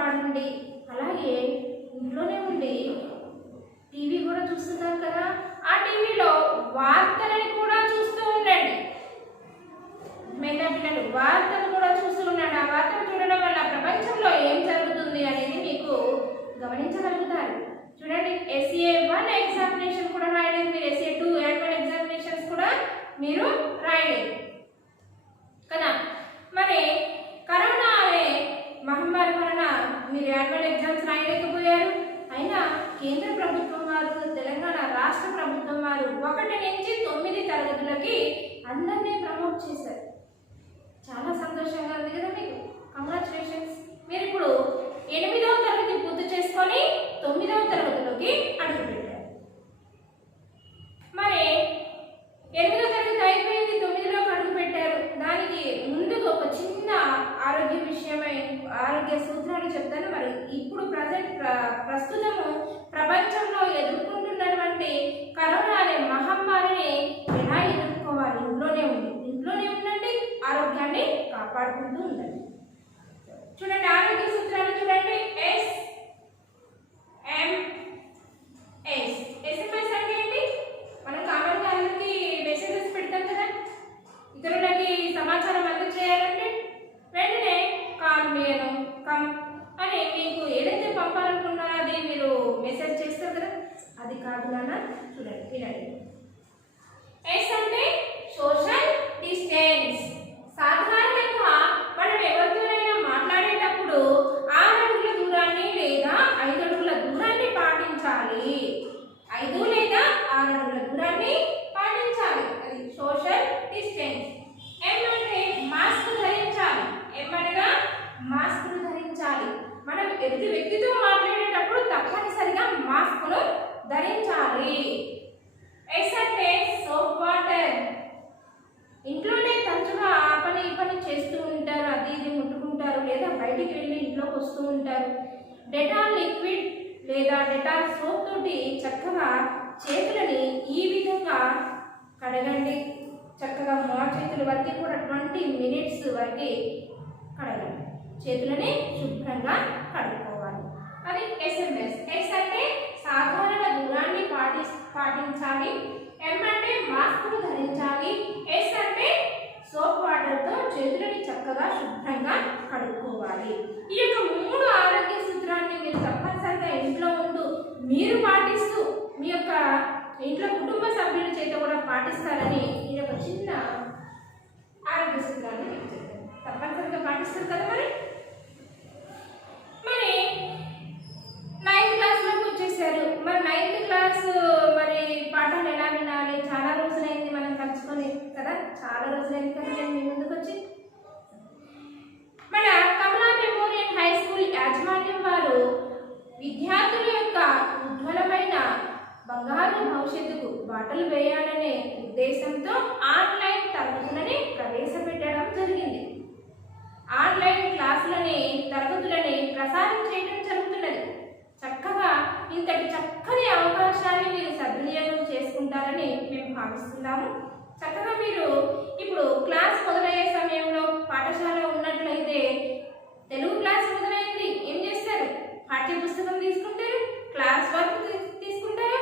పాడండి. అలాగే ఇంట్లోనే ఉండి టీవీ కూడా చూస్తున్నారు కదా, ఆ టీవీలో వార్తలని కూడా చూస్తూ ఉండండి. మెల్ల పిల్లలు వార్తలు కూడా చూస్తూ ఉండండి. ఆ వార్తలు చూడడం వల్ల ప్రపంచంలో ఏం జరుగుతుంది అనేది మీకు గమనించగలుగుతారు. చూడండి, SEA1 ఎగ్జామినేషన్ కూడా రాయలేదు మీరు, SEA2 యాన్యువల్ ఎగ్జామినేషన్స్ కూడా మీరు రాయలేదు కదా. మరి కరోనా అనే మహమ్మారి వలన మీరు యాన్యువల్ ఎగ్జామ్స్ రాయలేకపోయారు. అయినా కేంద్ర ప్రభుత్వం వారు, తెలంగాణ రాష్ట్ర ప్రభుత్వం వారు 1 నుంచి 9 తరగతులకి అందరినీ ప్రమోట్ చేశారు. చాలా సంతోషంగా ఉంది కదా మీకు. కంగ్రాచులేషన్స్. మీరు ఇప్పుడు 8వ తరగతి పూర్తి చేసుకొని 9వ తరగతిలోకి అడుగుపెట్టారు. మరి 8వ తరగతి అయిపోయింది, 9లోకి అడుగుపెట్టారు. దానికి ముందుకు ఒక చిన్న ఆరోగ్య విషయమై ఆరోగ్య సూత్రాలు చెప్తాను. మరి ఇప్పుడు ప్రస్తుతము ప్రపంచంలో ఎదుర్కొంటున్నటువంటి కరోనా అనే మహమ్మారిని ఎలా ఎదుర్కోవాలి? ఇంట్లోనే ఉండండి, ఆరోగ్యాన్ని కాపాడుకుంటూ ఉండండి. చూడండి, ఆరోగ్య సూత్రాలు చూడండి. SMS అంటే ఏంటి? మనం కామన్ గా అందరికి మెసేజెస్ పెడతాం కదా, ఇతరులకి సమాచారం అందజేయాలంటే వెంటనే కాల్ మీను కమ్ అని మీకు ఏదైతే పంపాలనుకున్నారో అది మీరు మెసేజ్ చేస్తారు కదా, అది కాదు నాన్న. చూడండి, వినండి. S అంటే సోషల్ డిస్టెన్స్. సాధారణంగా మనం ఎవరితోనైనా మాట్లాడేటప్పుడు 6 అడుగుల దూరాన్ని లేదా 5 అడుగుల దూరాన్ని పాటించాలి. 5 లేదా 6 అడుగుల దూరాన్ని పాటించాలి. అది సోషల్ డిస్టెన్స్. M అంటే మాస్క్ ధరించాలి. M అనగా మాస్క్ ధరించాలి. మనం ఎదుటి వ్యక్తితో మాట్లాడేటప్పుడు తప్పనిసరిగా మాస్క్ను ధరించాలి. S అంటే సోప్ వాటర్. ఇంట్లోనే తరచుగా ఆ పని ఈ పని చేస్తూ ఉంటారు, అది ఇది ముట్టుకుంటారు, లేదా బయటికి వెళ్ళి ఇంట్లోకి వస్తూ ఉంటారు. డెటాల్ లిక్విడ్ లేదా డెటాల్ సోప్ తోటి చక్కగా చేతులని ఈ విధంగా కడగండి. చక్కగా మోచేతుల వరకు కూడా 20 మినిట్స్ వరకు కడగండి. చేతులని శుభ్రంగా కడుక్కోవాలి. అది SMS. S అంటే సాధారణ దూరాన్ని పాటించాలి. M అంటే మాస్క్ను ధరించాలి. S అంటే సోప్ వాటర్తో చేతులని చక్కగా శుభ్రంగా కడుక్కోవాలి. ఈ యొక్క 3 ఆరోగ్య సూత్రాన్ని మీరు తప్పనిసరిగా ఇంట్లో ఉంటూ మీరు పాటిస్తూ మీ యొక్క ఇంట్లో కుటుంబ సభ్యుల చేత కూడా పాటిస్తారని ఈ యొక్క చిన్న ఆరోగ్య సూత్రాన్ని మీకు చెప్తాను. తప్పనిసరిగా పాటిస్తారు కదా. మరి 9th క్లాస్లోకి వచ్చేసారు. మరి 9th క్లాస్ మరి పాఠాలు ఎలా వినాలి? చాలా రోజులైంది మనం కలుసుకొని కదా, చాలా రోజులైంది కదా నేను మీ ముందుకు వచ్చి. మన కమలా మెమోరియల్ హై స్కూల్ యాజమాన్యం వారు విద్యార్థుల యొక్క ఉజ్వలమైన బంగారు భవిష్యత్తుకు బాటలు వేయాలనే ఉద్దేశంతో ఆన్లైన్ తరగతులని ప్రవేశపెట్టడం జరిగింది. ఆన్లైన్ తరగతులని ప్రసారం చేయడం జరుగుతున్నది. చక్కగా ఇంతటి చక్కని అవకాశాన్ని మీరు సద్వినియోగం చేసుకుంటారని మేము భావిస్తున్నాము. చక్కగా మీరు ఇప్పుడు క్లాస్ మొదలయ్యే సమయంలో పాఠశాల ఉన్నట్లయితే తెలుగు క్లాస్ మొదలైంది, ఏం చేస్తారు? పాఠ్య పుస్తకం తీసుకుంటారు, క్లాస్ వర్క్ తీసుకుంటారు,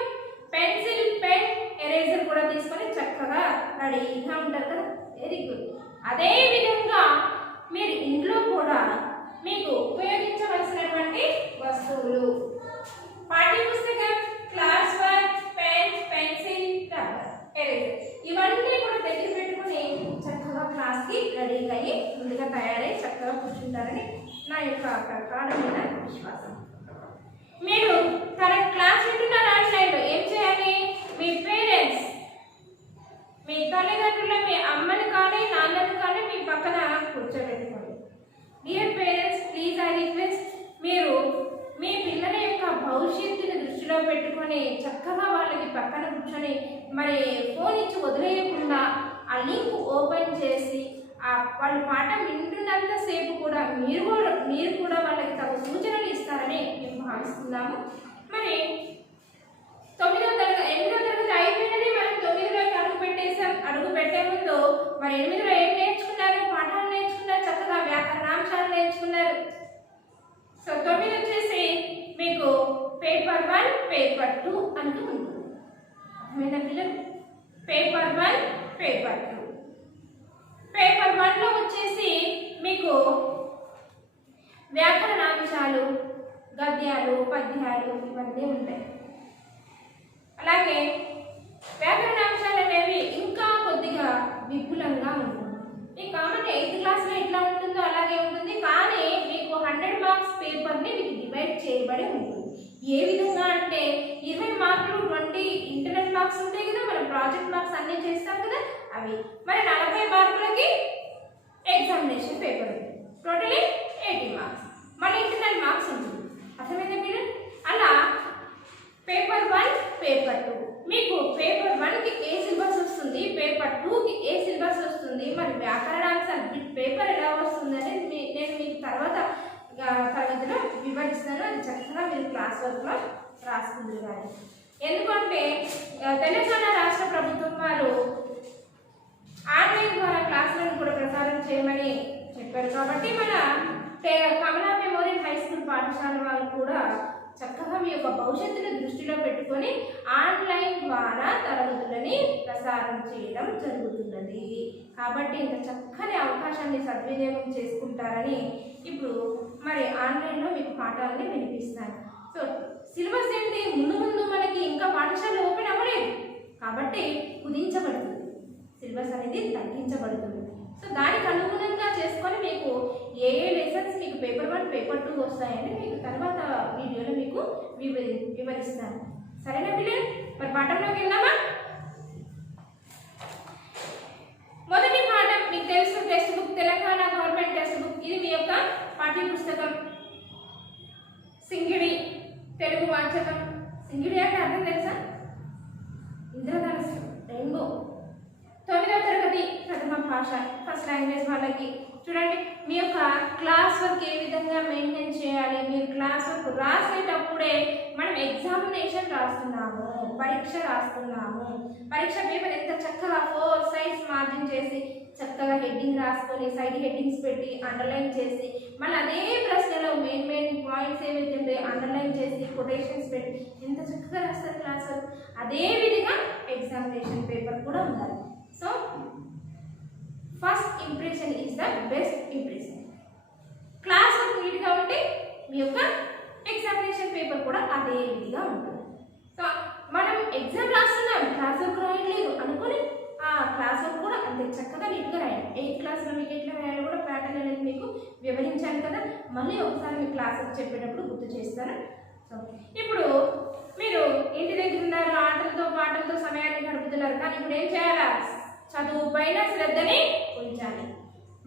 పెన్సిల్, పెన్, ఎరేజర్ కూడా తీసుకొని చక్కగా రెడీగా ఉంటారు కదా. Very good. అదే విధంగా మీరు ఇంట్లో కూడా మీకు ఉపయోగించవలసినటువంటి వస్తువులు, పాఠ్య పుస్తకం, class work, pen, pencil, rubber, eraser ఇవన్నీ కూడా దగ్గర పెట్టుకుని చక్కగా క్లాస్కి రెడీగా అయ్యి ముందుగా తయారై చక్కగా కూర్చుంటారని నా యొక్క ప్రగాఢమైన విశ్వాసం. మీరు క్లాస్ వింటున్నారు ఆన్లైన్లో, ఏం చేయాలి? మీ పేరెంట్స్, మీ తల్లిదండ్రుల, మీ అమ్మని కానీ నాన్నని కానీ మీ పక్కన కూర్చోబెట్టుకోండి. Dear parents, please I request, మీరు మీ పిల్లల యొక్క భవిష్యత్తుని దృష్టిలో పెట్టుకొని చక్కగా వాళ్ళకి పక్కన కూర్చొని మరి ఫోన్ ఇచ్చి వదిలేయకుండా ఆ లింక్ ఓపెన్ చేసి వాళ్ళు పాఠం వింటున్నంతసేపు కూడా మీరు కూడా వాళ్ళకి తగు సూచనలు ఇస్తారని మేము భావిస్తున్నాము. మరి 8వ తరగతి అయిపోయినది, మనం 9లోకి అడుగు పెట్టే ముందు మరి 8లో ఏం నేర్చుకున్నారు? పాఠాలు నేర్చుకున్నారు, చక్కగా వ్యాకరణాంశాలు నేర్చుకున్నారు. సో అంశాలు, గద్యాలు, పద్యాలు ఇవన్నీ ఉంటాయి. అలాగే వ్యాకరణ అంశాలు అనేవి ఇంకా కొద్దిగా విపులంగా ఉంటుంది. ఈ కామన్ 8th క్లాస్లో ఎట్లా ఉంటుందో అలాగే ఉంటుంది, కానీ మీకు 100 మార్క్స్ పేపర్ని మీకు డివైడ్ చేయబడి ఉంటుంది. ఏ విధంగా అంటే 20 మార్కులు 20 ఇంటర్నల్ మార్క్స్ ఉంటాయి కదా, మనం ప్రాజెక్ట్ మార్క్స్ అన్నీ చేస్తాం కదా అవి, మరి 40 మార్కులకి ఎగ్జామినేషన్ పేపర్ ఉంటుంది, టోటలీ 80 మార్క్స్, మళ్ళీ ఇంటర్నల్ మార్క్స్ ఉంటుంది. అర్థమైందా మీరు? అలా పేపర్ 1 పేపర్ 2 మీకు పేపర్ 1కి ఏ సిలబస్ వస్తుంది, పేపర్ 2కి ఏ సిలబస్ వస్తుంది, మరి వ్యాకరణాంశాలు పేపర్ ఎలా వస్తుందని నేను మీకు తర్వాత తరగతిలో వివరిస్తాను. అది చక్కగా మీరు క్లాస్ వర్క్లో రాసుకుంటారు. కానీ ఎందుకంటే తెలంగాణ రాష్ట్ర ప్రభుత్వం వారు ఆన్లైన్ ద్వారా క్లాసులను కూడా ప్రసారం చేయమని చెప్పారు. కాబట్టి మన కమలా మెమోరియల్ హై స్కూల్ పాఠశాల వాళ్ళు కూడా చక్కగా మీ యొక్క భవిష్యత్తును దృష్టిలో పెట్టుకొని ఆన్లైన్ ద్వారా తరగతులని ప్రసారం చేయడం జరుగుతున్నది. కాబట్టి ఇంత చక్కని అవకాశాన్ని సద్వినియోగం చేసుకుంటారని ఇప్పుడు మరి ఆన్లైన్లో మీకు పాఠాలని వినిపిస్తాను. సో సిలబస్ ఏంటి, ముందు మనకి ఇంకా పాఠశాల ఓపెన్ అవ్వలేదు కాబట్టి కుదించబడుతుంది, సిలబస్ అనేది తగ్గించబడుతుంది. సో దానికి అనుగుణంగా చేసుకొని మీకు ఏ లెసన్స్ మీకు పేపర్ 1 పేపర్ 2 వస్తాయని మీకు తర్వాత వీడియోలో మీకు వివరిస్తాను. సరేనా పిల్లలు? మరి పాఠంలోకి వెళ్దామా? మొదటి పాఠం మీకు తెలుసు, text book, Telangana government text book. ఇది మీ యొక్క పాఠ్య పుస్తకం. సింగిడి తెలుగు వాచకం. సింగిడి అంటే అర్థం తెలుసా? ఇంద్రధనుస్సు, రెయిన్బో. 9వ తరగతి ప్రథమ భాష, ఫస్ట్ లాంగ్వేజ్ వాళ్ళకి. చూడండి మీ యొక్క క్లాస్ వర్క్ ఏ విధంగా మెయింటైన్ చేయాలి. మీరు క్లాస్ వర్క్ రాసేటప్పుడే మనం ఎగ్జామినేషన్ రాస్తున్నాము, పరీక్ష రాస్తున్నాము. పరీక్ష పేపర్ ఎంత చక్కగా 4 సైజ్ మార్జిన్ చేసి చక్కగా హెడ్డింగ్ రాసుకొని సైడ్ హెడ్డింగ్స్ పెట్టి అండర్లైన్ చేసి మళ్ళీ అదే ప్రశ్నలో మెయిన్ పాయింట్స్ ఏవైతే ఉంటాయో అండర్లైన్ చేసి కొటేషన్స్ పెట్టి ఎంత చక్కగా రాస్తారు క్లాస్ వర్క్. అదే విధంగా ఎగ్జామినేషన్ పేపర్ కూడా ఉండాలి. So first impression is the best impression. Class work నీట్గా ఉంటే మీ యొక్క ఎగ్జామినేషన్ పేపర్ కూడా అదే విధిగా ఉంటుంది. సో మనం ఎగ్జామ్ రాస్తున్నాం, క్లాస్ వర్క్ రాయట్లేదు అనుకొని ఆ క్లాస్ వర్క్ కూడా అంతే చక్కగా నీట్గా రాయాలి. 8th క్లాస్లో మీకు ఎట్లా రాయాలో కూడా ప్యాటర్న్ అనేది మీకు వివరించాను కదా, మళ్ళీ ఒకసారి మీ క్లాస్ వర్క్ చెప్పేటప్పుడు గుర్తు చేస్తాను. సో ఇప్పుడు మీరు ఇంటి దగ్గర ఉన్నారు, ఆటలతో పాటలతో సమయాన్ని గడుపుతున్నారు, కానీ ఇప్పుడు ఏం చేయాలా? చదువు పైన శ్రద్ధని ఉంచాలి.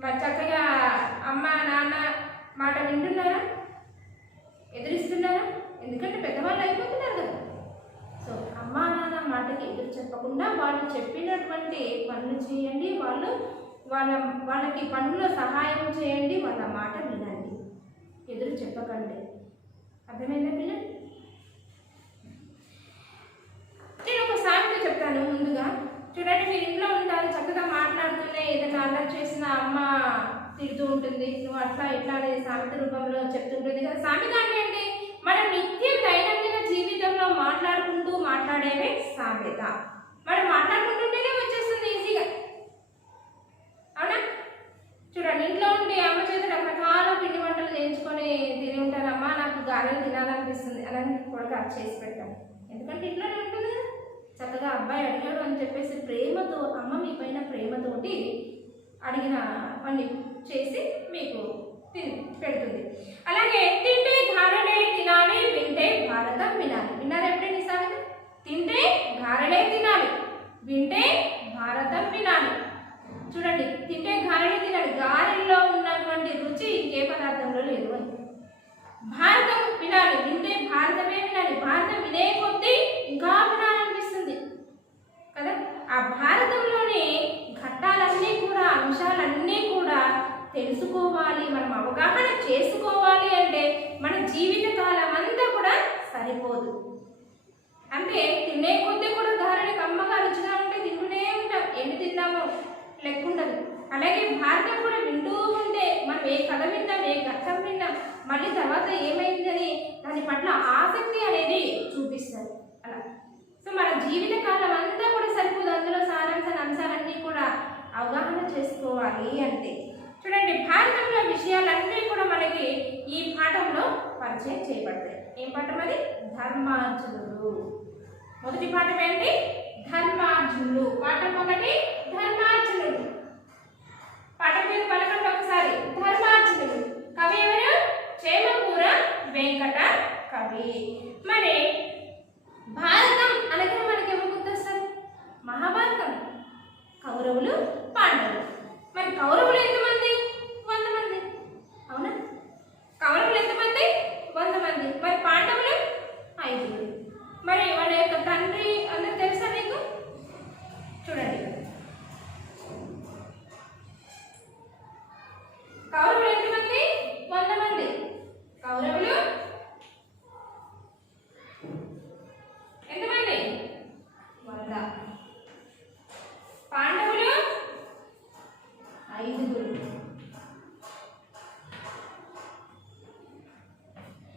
మరి చక్కగా అమ్మ నాన్న మాట వింటున్నారా, ఎదురిస్తున్నారా? ఎందుకంటే పెద్దవాళ్ళు అయిపోతున్నారు కదా. సో అమ్మా నాన్న మాటకి ఎదురు చెప్పకుండా వాళ్ళు చెప్పినటువంటి పనులు చేయండి, వాళ్ళకి పనుల్లో సహాయం చేయండి, వాళ్ళ మాట వినండి, ఎదురు చెప్పకండి. అర్థమైందా పిల్లలు? నేను ఒక సామెత చెప్తాను ముందుగా. చూడండి మీరు ఇంట్లో ఉంటారు, చక్కగా మాట్లాడుతూనే ఏదైనా అల్లరి చేసిన అమ్మ తిడుతూ ఉంటుంది, నువ్వు అట్లా ఇట్లా అనేది సామెత రూపంలో చెప్తుంటుంది కదా. సామెత అంటే ఏంటి? మనం నిత్యం దైనందిన జీవితంలో మాట్లాడేవే సామెత. మనం మాట్లాడుకుంటుంటేనే వచ్చేస్తుంది ఈజీగా, అవునా? చూడండి ఇంట్లో ఉండి అమ్మ చేత రకరకాల పిండి వంటలు చేయించుకొని తిని ఉంటారమ్మా, నాకు గారెలు తినాలనిపిస్తుంది అని కూడా చేసి పెట్టాను. ఎందుకంటే ఇంట్లోనే ఉంటుంది కదా. చక్కగా అబ్బాయి అడిగాడు అని చెప్పేసి ప్రేమతో అమ్మ మీ పైన ప్రేమతోటి అడిగిన పని చేసి మీకు పెడుతుంది. అలాగే తింటే గారెలే తినాలి, వింటే భారతం వినాలి. విన్నారా ఎప్పుడైనా సామెత? తింటే గారెలే తినాలి, వింటే భారతం వినాలి. చూడండి తింటే గారెలే తినాలి, గారెల్లో ఉన్నటువంటి రుచి ఇంకే పదార్థంలో లేదు అని. భారతం వినాలి, వింటే భారతమే వినాలి. భారతం వినే కొద్దీ ఇంకా వినాలనిపిస్తుంది కదా. ఆ భారతంలోని ఘట్టాలన్నీ కూడా, అంశాలన్నీ కూడా తెలుసుకోవాలి, మనం అవగాహన చేసుకోవాలి అంటే మన జీవిత కాలం అంతా కూడా సరిపోదు. అంటే తినే కొద్దీ కూడా గారెలు కమ్మగా రుచిగా ఉంటే తింటూనే ఉంటాం, ఎన్ని తిన్నామో లెక్క ఉండదు. అలాగే భారతం కూడా వింటూ ఉంటే మనం ఏ కథ వింటాం, ఏ ఘట్టం వింటాం, మళ్ళీ తర్వాత ఏమైందని దాని పట్ల ఆసక్తి అనేది చూపిస్తారు. అలా సో మన జీవిత కాలం అంతా కూడా సరిపోదు, అందులో సారాంశ అంశాలన్నీ కూడా అవగాహన చేసుకోవాలి అంటే. చూడండి భారతంలో విషయాలన్నీ కూడా మనకి ఈ పాఠంలో పరిచయం చేయబడతాయి. ఏం పాఠం అది? ధర్మార్జునుడు. మొదటి పాఠం ఏంటి? ధర్మార్జునుడు. పాఠం 1 ధర్మార్జునుడు. పాఠం పేరు పలకండి ఒకసారి. ధర్మార్జునుడు. కవి ఎవరు? చేమకూర వెంకట కవి. మరి భారతం అనగా మనకి ఎవరు గుర్తొస్తారు? మహాభారతం. కౌరవులు పాండవులు. మరి కౌరవులు ఎంతమంది? 100 మంది. అవునా? కౌరవులు ఎంతమంది? 100 మంది. మరి పాండవులు 5. మరి వాళ్ళ యొక్క తండ్రి అందరూ తెలుసా మీకు? చూడండి, కౌరవులు ఎంతమంది? 100 మంది. కౌరవులు ఎంతమంది? 100. పాండవులు 5.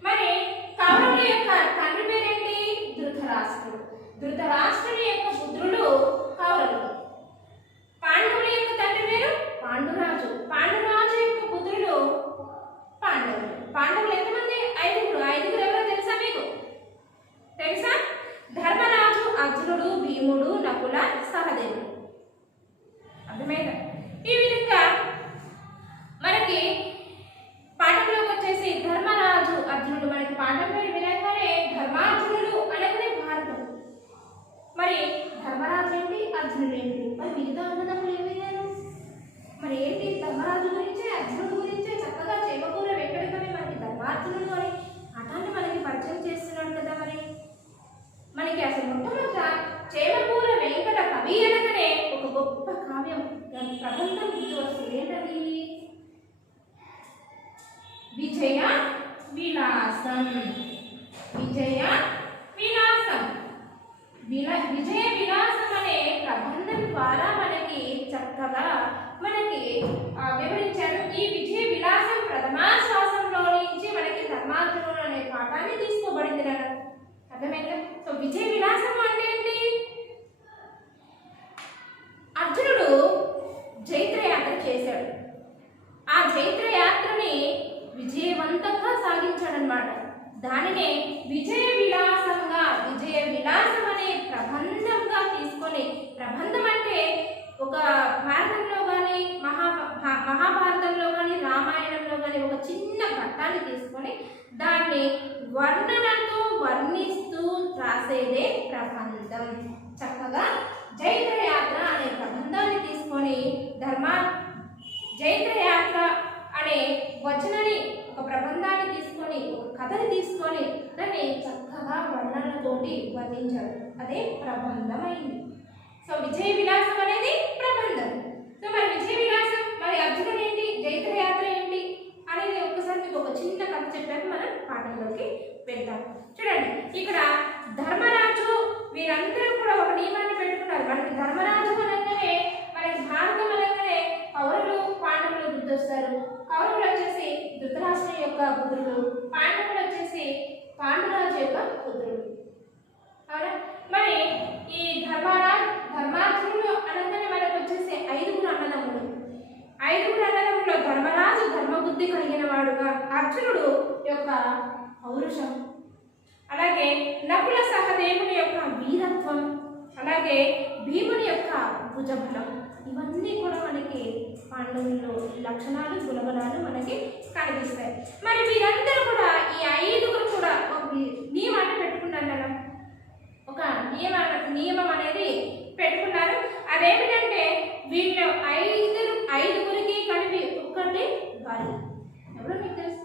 మరి కౌరవుల యొక్క తండ్రి పేరేంటి? ధృతరాష్ట్రుడు. ధృతరాష్ట్రుడి యొక్క పుత్రులు కౌరవులు. పాండవుల యొక్క తండ్రి పేరు పాండురాజు. పాండురాజు యొక్క పుత్రులు పాండవులు. పాండవులు ఎంతమంది? 5. 5 ఎవరో తెలుసా మీకు? తెలుసా? ధర్మరాజు, అర్జునుడు, భీముడు, నకుల, సహదేవుడు. అర్థమైందా? ఈ విధంగా మనకి పాఠంలోకి వచ్చేసి ధర్మరాజు, అర్జునుడు. మనకి పాఠం పేరు వినగానే ధర్మార్జునుడు అనగానే భారతం. మరి ధర్మరాజు ఏంటి? అర్జునుడు ఏంటి? మరి మిగతా అన్నదమ్ములు ఏమయ్యారు? మరి ఏంటి? ధర్మరాజు గురించే, అర్జునుడు గురించే చక్కగా చేమకూర వెంకట కవి మనకి ధర్మార్జునుడు అని పాఠాన్ని మనకి పరిచయం చేస్తున్నాడు కదా. మరి మనకి అసలు మొట్టమొదట చేమకూర వెంకట కవి అనగానే ఒక గొప్ప కావ్యం, ప్రబంధం గుర్తు వస్తుంది. ఏంటది? విజయ విలాసం. విజయ విలాసం. విజయ విలాసం అనే ప్రబంధం ద్వారా మనకి చక్కగా మనకి వివరించారు. ఈ విజయ విలాసం ప్రథమాశ్వాసంలో నుంచి మనకి ధర్మార్జునుడు అనే పాఠాన్ని తీసుకోబడింది కదా. అర్థమైందా? సో విజయ విలాసం అంటే ఏంటి? అర్జునుడు జైత్రయాత్ర చేశాడు. ఆ జైత్రయాత్రని విజయవంతంగా సాగించాడనమాట. దానినే విజయ విలాసంగా, విజయ విలాసం అనే ప్రబంధంగా తీసుకొని, ప్రబంధం అంటే ఒక భారతంలో కానీ మహాభారతంలో కానీ రామాయణంలో కానీ ఒక చిన్న ఘట్టాన్ని తీసుకొని దాన్ని వర్ణనతో వర్ణిస్తూ రాసేదే ప్రబంధం. చక్కగా జైత్రయాత్ర అనే ప్రబంధాన్ని తీసుకొని జైత్రయాత్ర అనే వచనాన్ని, ఒక ప్రబంధాన్ని తీసుకొని, ఒక కథని తీసుకొని దాన్ని చక్కగా వర్ణనతోటి వర్ణించాడు. అదే ప్రబంధం అయింది. సో విజయ విలాసం అనేది ప్రబంధం. సో మరి విజయ విలాసం, మరి అర్జునుడు ఏంటి, జైత్రయాత్ర ఏంటి అనేది ఒక్కసారి మీకు ఒక చిన్న కథ చెప్పాక మనం పాఠంలోకి వెళ్తాం. చూడండి, ఇక్కడ ధర్మరాజు వీరందరూ కూడా ఒక నియమాన్ని పెట్టుకున్నారు. మనకి ధర్మరాజు అనగానే, మనకి భారతం అనగానే కౌరవులు పాండవులు గుర్తొస్తారు. కౌరవులు వచ్చేసి ధృతరాష్ట్రుని యొక్క పుత్రులు, పాండవులు వచ్చేసి పాండురాజు యొక్క పుత్రులు. అవునా? మరి ఈ ధర్మార్జునుడు అనగానే మనకు వచ్చేసి 5 అన్నదమ్ములు. 5 అన్నదమ్ముల్లో ధర్మరాజు ధర్మబుద్ధి కలిగిన వాడుగా, అర్జునుడు యొక్క పౌరుషం, అలాగే నకుల సహదేవుని యొక్క వీరత్వం, అలాగే భీముని యొక్క భుజబలం, ఇవన్నీ కూడా మనకి పాండవుల్లో లక్షణాలు, గుణగణాలు మనకి కనిపిస్తాయి. మరి వీరందరూ కూడా ఈ 5 కూడా ఒక నియమాన్ని పెట్టుకున్నారు కదా. ఒక నియమం అనేది పెట్టుకున్నారు. అదేమిటంటే వీళ్ళు 5గురికి కలిపి ఒక్కటే భార్య. ఎవరో మీకు తెలుసు?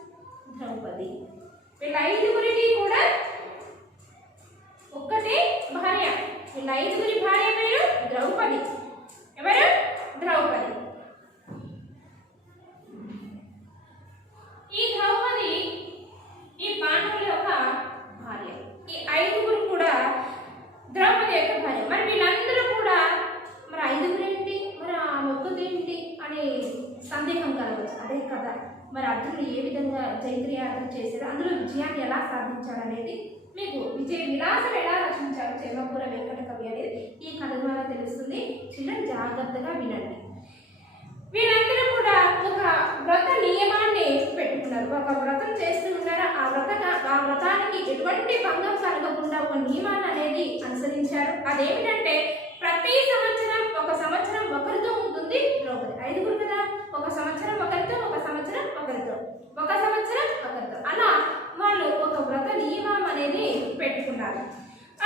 ద్రౌపది. వీళ్ళ 5గురికి కూడా ఒక్కటే భార్య. వీళ్ళ 5గురి భార్య పేరు ద్రౌపది. ఎవరు? ద్రౌపది. ఈ ద్రౌపది ఈ పాండవుల యొక్క భార్య. ఈ 5గురు కూడా ద్రౌపది యొక్క భార్య. మరి వీళ్ళందరూ కూడా మరి 5గురు ఏంటి, మరి ఆ ఒక్కదేంటి అనే సందేహం కలగచ్చు. అదే కదా మరి అర్జునుడు ఏ విధంగా జైత్రయాత్ర చేశారు, అందులో విజయాన్ని ఎలా సాధించాడు అనేది మీకు విజయ విలాసం ఎలా రచించారు చేమకూర వెంకట కవి అనేది ఈ కథ ద్వారా తెలుస్తుంది. చిన్న జాగ్రత్తగా వినండి. వీళ్ళందరూ కూడా ఒక వ్రత నియమాన్ని వ్రతానికి ఎటువంటి భంగం కలగకుండా ఒక నియమాన్ని అనేది అనుసరించారు. అదేమిటంటే ప్రతి సంవత్సరం ఒక సంవత్సరం ఒకరితో ఉంటుంది ద్రౌపది. 5గురు కదా, ఒక సంవత్సరం ఒకరితో, ఒక సంవత్సరం ఒకరితో, ఒక సంవత్సరం ఒకరితో, అలా వాళ్ళు ఒక వ్రత నియమం అనేది పెట్టుకున్నారు.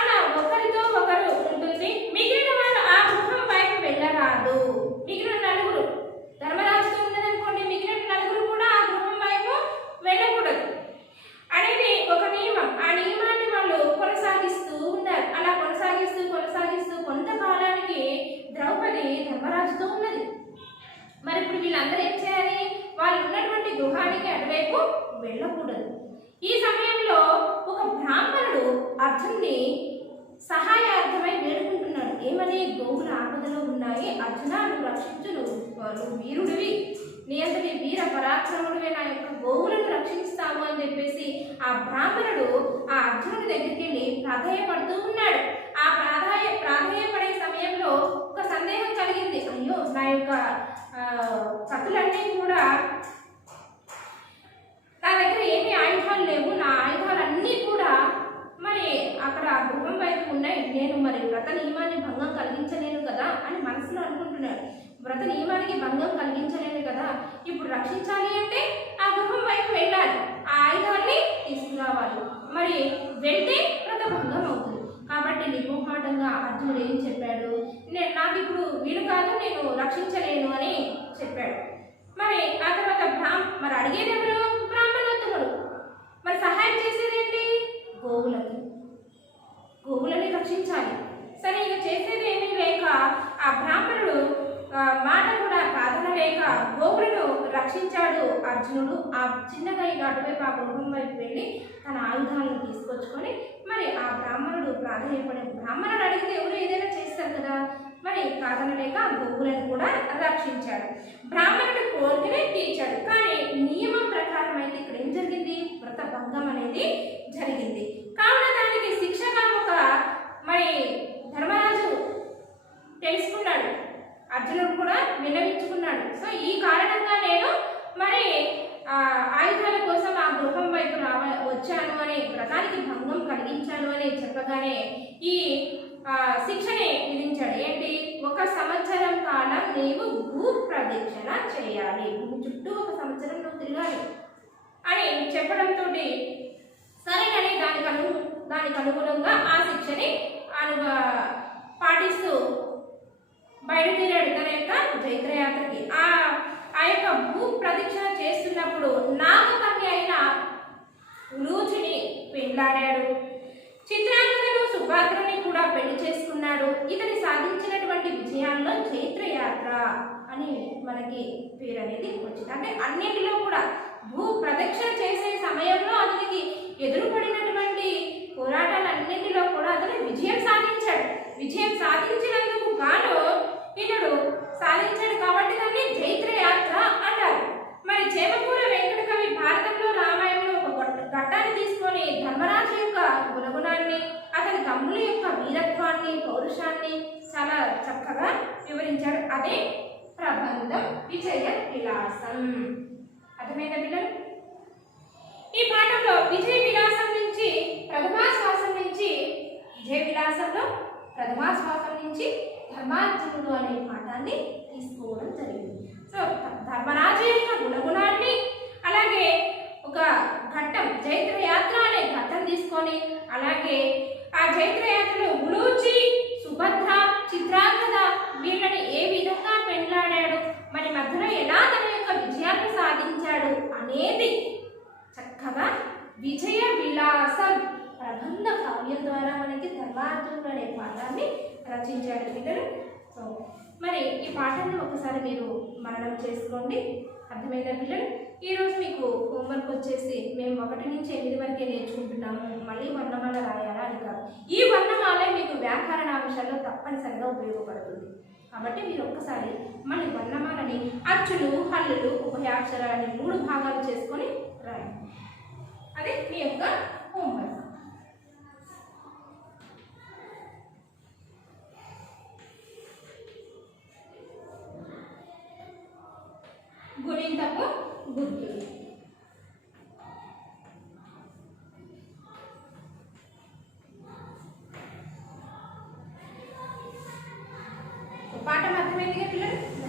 అలా ఒకరితో ఒకరు ఉంటుంది. మిగిలిన వాళ్ళు ఆ గృహం పైకి వెళ్ళరాదు. మిగిలిన నలుగురు ధర్మరాజుతో ఉన్నదనుకోండి, మిగిలిన నలుగురు కూడా ఆ గృహం వైపు వెళ్ళకూడదు అనేది ఒక నియమం. ఆ నియమాన్ని వాళ్ళు కొనసాగిస్తూ ఉన్నారు. అలా కొనసాగిస్తూ కొంతకాలానికి ద్రౌపది ధర్మరాజుతో ఉన్నది. మరి ఇప్పుడు వీళ్ళందరూ ఏం చేయాలి? వాళ్ళు ఉన్నటువంటి గృహానికి అటువైపు వెళ్ళకూడదు. ఈ సమయంలో ఒక బ్రాహ్మణుడు అర్జునుని సహాయార్థమై వేడుకుంటున్నాడు. ఏమని? గోవుల ఆపదలో ఉన్నాయి, అర్జున నువ్వు రక్షించు, నువ్వు వీరుడివి, నీ అంతటి వీర పరాక్రముడివే, నా యొక్క గోవులను రక్షిస్తాము అని చెప్పేసి ఆ బ్రాహ్మణుడు ఆ అర్జునుడి దగ్గరికి వెళ్ళి ప్రాధేయపడుతూ ఉన్నాడు. ఆ ప్రాధేయపడే సమయంలో ఒక సందేహం కలిగింది. అయ్యో, నా యొక్క కత్తులన్నీ కూడా, నా దగ్గర ఏమీ ఆయుధాలు లేవు, నా ఆయుధాలన్నీ కూడా మరి అక్కడ గృహం వైపు ఉన్నాయి, నేను మరి వ్రత నియమాన్ని భంగం కలిగించలేను కదా అని మనసులో అనుకుంటున్నాడు. వ్రత నియమానికి భంగం కలిగించలేను కదా, ఇప్పుడు రక్షించాలి అంటే ఆ గృహం వైపు వెళ్ళాలి, ఆ ఆయుధాన్ని తీసుకురావాలి, మరి వెళ్తే వ్రత భంగం అవుతుంది. కాబట్టి నిర్మోహాటంగా అర్జునుడు ఏం చెప్పాడు? నాకు ఇప్పుడు వీలు కాదు, నేను రక్షించలేను అని చెప్పాడు. మరి ఆ తర్వాత మరి అడిగేది ఎవరు? బ్రాహ్మణోత్తముడు. మరి సహాయం చేసేది ఏంటి? గోవులని రక్షించాలి. సరే, ఇక చేసేది ఏమీ లేక ఆ బ్రాహ్మణుడు మాట కూడా కాదనలేక గోవులను రక్షించాడు అర్జునుడు. ఆ చిన్నగా ఇక అటువైపు ఆ గృహం వైపు వెళ్ళి తన ఆయుధాలను తీసుకొచ్చుకొని మరి ఆ బ్రాహ్మణుడు ప్రాధాన్యపడే బ్రాహ్మణుడు అడిగితే ఎవరు ఏదైనా చేస్తారు కదా, మరి కాదనలేక గోవులను కూడా రక్షించాడు. బ్రాహ్మణుడి కోరికనే తీర్చాడు. కానీ నియమం ప్రకారం అయితే ఇక్కడ ఏం జరిగింది? వ్రత భంగం అనేది జరిగింది. కావున దానికి శిక్షగా మరి ధర్మరాజు తెలుసుకున్నాడు, అర్జునుడు కూడా విన్నవించుకున్నాడు. సో ఈ కారణంగా నేను మరి ఆయుధాల కోసం ఆ గృహం వైపు వచ్చాను అని, వ్రతానికి భంగం కలిగించాను అని చెప్పగానే ఈ శిక్షని విధించాడు. ఏంటి? 1 సంవత్సరం కాలం నీవు భూ ప్రదక్షిణ చేయాలి, భూమి చుట్టూ 1 సంవత్సరం నువ్వు తిరగాలి అని చెప్పడంతో సరేనని దానికి అనుగుణంగా ఆ శిక్షని పాటిస్తూ బయలుదేరాడు తన యొక్క జైత్రయాత్రకి. ఆ యొక్క భూ ప్రదక్షిణ చేస్తున్నప్పుడు నాగకన్య అయిన ఉలూచిని పెండ్లాడాడు. చిత్రాంగదను సుభద్రని కూడా పెళ్లి చేసుకున్నాడు. ఇతని సాధించినటువంటి విజయాల్లో చైత్రయాత్ర అని మనకి పేరు అనేది వచ్చింది. అంటే అన్నింటిలో కూడా భూ ప్రదక్షిణ చేసే సమయంలో అతనికి ఎదురుపడినటువంటి పోరాటాలన్నింటిలో కూడా అతను విజయం సాధించాడు. విజయం సాధించినందుకు గాను ఇతడు సాధించాడు కాబట్టి దాన్ని జైత్రయాత్ర అంటారు. మరి చేమకూర వెంకట కవి భారతంలో రామాయణంలో ఒక ఘట్టాన్ని తీసుకొని ధర్మరాజు యొక్క గుణగుణాన్ని, అతని తమ్ముల యొక్క వీరత్వాన్ని, పౌరుషాన్ని చాలా చక్కగా వివరించాడు. అదే ప్రబంధం విజయ విలాసం. అర్థమైందా పిల్లలు? ఈ పాఠంలో విజయ విలాసం నుంచి ప్రథమాశ్వాసం నుంచి ధర్మార్జునుడు అనే పాఠాన్ని తీసుకోవడం జరిగింది. సో ధర్మరాజు యొక్క గుణగుణాన్ని, అలాగే ఒక ఘట్టం జైత్రయాత్ర అనే ఘట్టం తీసుకొని, అలాగే ఆ జైత్రయాత్రలో ఉలూచి, సుభద్ర, చిత్రాంగద వీళ్ళని ఏ విధంగా పెండ్లాడాడు, మరి మధ్యలో ఎలా తన యొక్క విజయాన్ని సాధించాడు అనేది చక్కగా విజయ విలాసం ప్రబంధ కావ్యం ద్వారా మనకి ధర్మార్జునుడు అనే పాఠాన్ని రచించాడు పిల్లలు. సో మరి ఈ పాఠాన్ని ఒకసారి మీరు మననం చేసుకోండి. అర్థమైందా పిల్లలు? ఈరోజు మీకు హోంవర్క్ వచ్చేసి మేము 1 నుంచి 8 వరకే నేర్చుకుంటున్నాము, మళ్ళీ వర్ణమాల రాయాలా అని కాదు. ఈ వర్ణమాలే మీకు వ్యాకరణ అంశాల్లో తప్పనిసరిగా ఉపయోగపడుతుంది. కాబట్టి మీరు ఒక్కసారి మళ్ళీ వర్ణమాలని అచ్చులు, హల్లులు, ఉభయాక్షరాలని 3 భాగాలు చేసుకొని రాయండి. అదే మీ యొక్క హోంవర్క్. గుణింతపు గుర్తులు. అర్థమైంది కదా పిల్లలు.